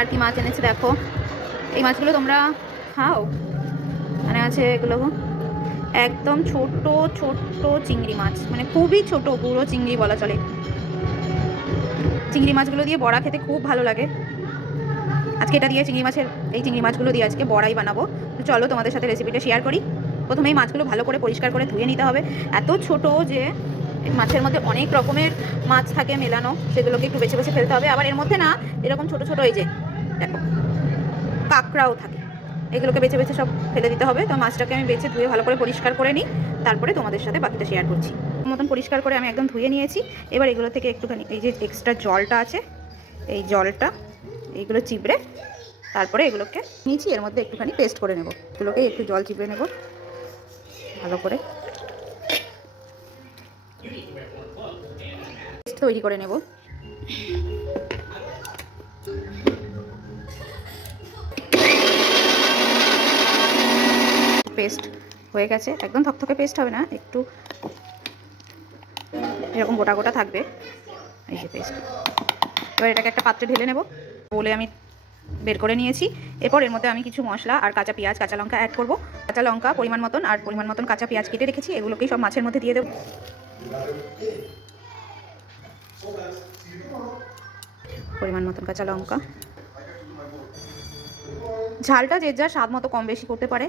আর কি মাছ এনেছে দেখো। এই মাছগুলো তোমরা খাও? মানে আছে এগুলো একদম ছোট ছোট চিংড়ি মাছ, মানে খুবই ছোট, পুরো চিংড়ি বলা চলে। চিংড়ি মাছগুলো দিয়ে বড়া খেতে খুব ভালো লাগে। আজকে এটা দিয়ে এই চিংড়ি মাছগুলো দিয়ে আজকে বড়াই বানাবো। তো চলো তোমাদের সাথে রেসিপিটা শেয়ার করি। প্রথমেই মাছগুলো ভালো করে পরিষ্কার করে ধুয়ে নিতে হবে। এত ছোট যে মাছের মধ্যে অনেক রকমের মাছ থাকে মেলানো, সেগুলোকে একটু বেছে বেছে ফেলতে হবে। আবার এর মধ্যে না এরকম ছোট ছোট এই যে দেখো কাঁকড়াও থাকে, এগুলোকে বেছে বেছে সব ফেলে দিতে হবে। তো মাছটাকে আমি বেছে ধুয়ে ভালো করে পরিষ্কার করে নিই, তারপরে তোমাদের সাথে বাকিটা শেয়ার করছি। মতন পরিষ্কার করে আমি একদম ধুয়ে নিয়েছি। এবার এগুলো থেকে একটুখানি এই যে এক্সট্রা জলটা আছে, এই জলটা এইগুলো চিপড়ে তারপরে এগুলোকে নিয়েছি, এর মধ্যে একটুখানি পেস্ট করে নেব। এগুলোকে একটু জল চিপড়ে নেব ভালো করে, পেস্ট তৈরি করে নেব। পেস্ট হয়ে গেছে, একদম থকথকে পেস্ট হবে না, একটু এরকম গোটা গোটা থাকবে। এই যে পেস্ট। এবার এটাকে একটা পাত্রে ঢেলে নেব। বলে আমি বের করে নিয়েছি। এরপর এর মধ্যে আমি কিছু মশলা আর কাঁচা পেঁয়াজ কাঁচা লঙ্কা অ্যাড করব। কাঁচা লঙ্কা পরিমাণ মতন আর পরিমাণ মতন কাঁচা পেঁয়াজ কেটে রেখেছি, এগুলোকেই সব মাছের মধ্যে দিয়ে দেবো। পরিমাণ মতন কাঁচা লঙ্কা, ঝালটা যে যার স্বাদ মতো কম বেশি করতে পারে।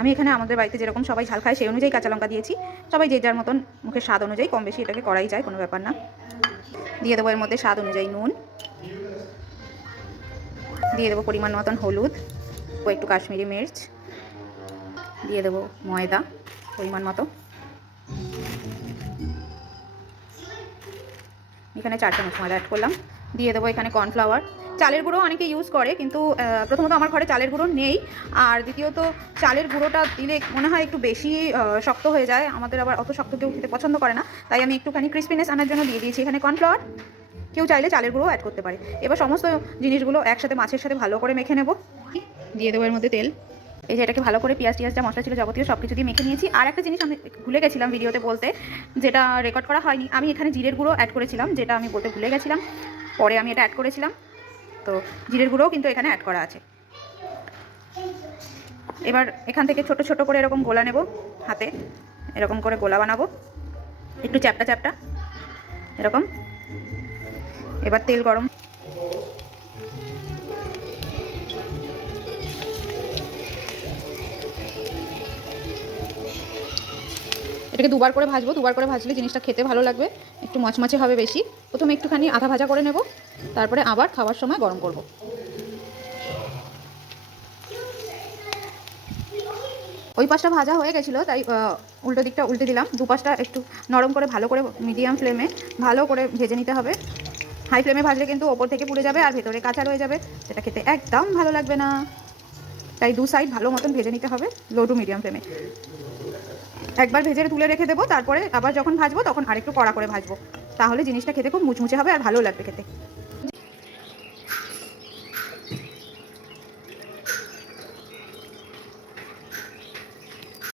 আমি এখানে আমাদের বাড়িতে যেরকম সবাই ঝাল খায় সেই অনুযায়ী কাঁচা লঙ্কা দিয়েছি। সবাই যে যার মতন মুখের স্বাদ অনুযায়ী কম বেশি এটাকে করাই যায়, কোনো ব্যাপার না। দিয়ে দেবো এর মধ্যে স্বাদ অনুযায়ী নুন, দিয়ে দেবো পরিমাণ মতন হলুদ ও একটু কাশ্মীরি মির্চ, দিয়ে দেবো ময়দা পরিমাণ মতো, এখানে 4 চামচ ময়দা অ্যাড করলাম। দিয়ে দেবো এখানে কর্নফ্লাওয়ার। চালের গুঁড়ো অনেকে ইউজ করে, কিন্তু প্রথমত আমার ঘরে চালের গুঁড়ো নেই, আর দ্বিতীয়ত চালের গুঁড়োটা দিলে মনে হয় একটু বেশি শক্ত হয়ে যায়। আমাদের আবার অত শক্ত কেউ খেতে পছন্দ করে না, তাই আমি একটুখানি ক্রিস্পিনেস আনার জন্য দিয়ে দিয়েছি এখানে কর্নফ্লাওয়ার। কেউ চাইলে চালের গুঁড়ো অ্যাড করতে পারে। এবার সমস্ত জিনিসগুলো একসাথে মাছের সাথে ভালো করে মেখে নেব। দিয়ে দেবো এর মধ্যে তেল। এই যে এটাকে ভালো করে পেঁয়াজ টিয়াজ যা মশলা ছিল যাবতীয় সব কিছু দিয়ে মেখে নিয়েছি। আর একটা জিনিস আমি ভুলে গেছিলাম ভিডিওতে বলতে, যেটা রেকর্ড করা হয়নি, আমি এখানে জিরের গুঁড়ো অ্যাড করেছিলাম, যেটা আমি বলতে ভুলে গেছিলাম, পরে আমি এটা অ্যাড করেছিলাম। তো জিরের গুঁড়োও কিন্তু এখানে অ্যাড করা আছে। এবার এখান থেকে ছোট ছোট করে এরকম গোলা নেব, হাতে এরকম করে গোলা বানাবো, একটু চ্যাপটা চ্যাপটা এরকম। এবার তেল গরম, এটাকে দুবার করে ভাজবো। দুবার করে ভাজলে জিনিসটা খেতে ভালো লাগবে, একটু মচমচে হবে বেশি। প্রথমে একটুখানি আধা ভাজা করে নেব, তারপরে আবার খাওয়ার সময় গরম করব। ওই পাশটা ভাজা হয়ে গেছিলো, তাই উল্টো দিকটা উল্টে দিলাম। দুপাশটা একটু নরম করে ভালো করে মিডিয়াম ফ্লেমে ভালো করে ভেজে নিতে হবে। হাই ফ্লেমে ভাজলে কিন্তু ওপর থেকে পুড়ে যাবে আর ভেতরে কাঁচা রয়ে যাবে, সেটা খেতে একদম ভালো লাগবে না। তাই দু সাইড ভালো মতন ভেজে নিতে হবে লো টু মিডিয়াম ফ্লেমে। একবার ভেজে তুলে রেখে দেবো, তারপরে আবার যখন ভাজবো তখন আরেকটু কড়া করে ভাজবো, তাহলে জিনিসটা খেতে খুব মুচমুচে হবে আর ভালো লাগবে খেতে।